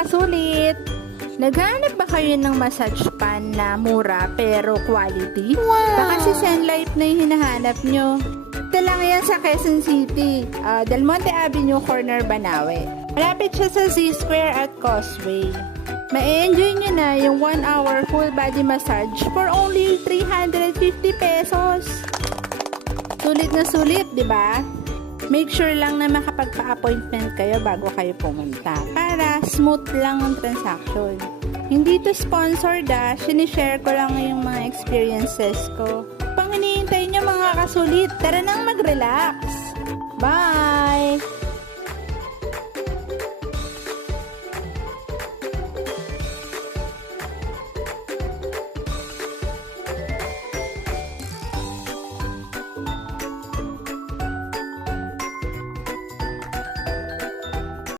kasulit! Naghanap ba kayo ng massage pan na mura pero quality? Wow! Baka si Senlife na yung hinahanap nyo. Ito lang yan sa Quezon City, Del Monte Avenue, corner Banawe. Malapit siya sa Z-Square at Causeway. Ma-enjoy nyo na yung 1 hour full body massage for only 350 pesos. Sulit na sulit, di ba? Make sure lang na makapagpa-appointment kayo bago kayo pumunta para smooth lang ang transaction. Hindi to sponsored sinishare ko lang yung mga experiences ko. Pang hinihintay nyo mga kasulit, tara nang mag-relax. Bye!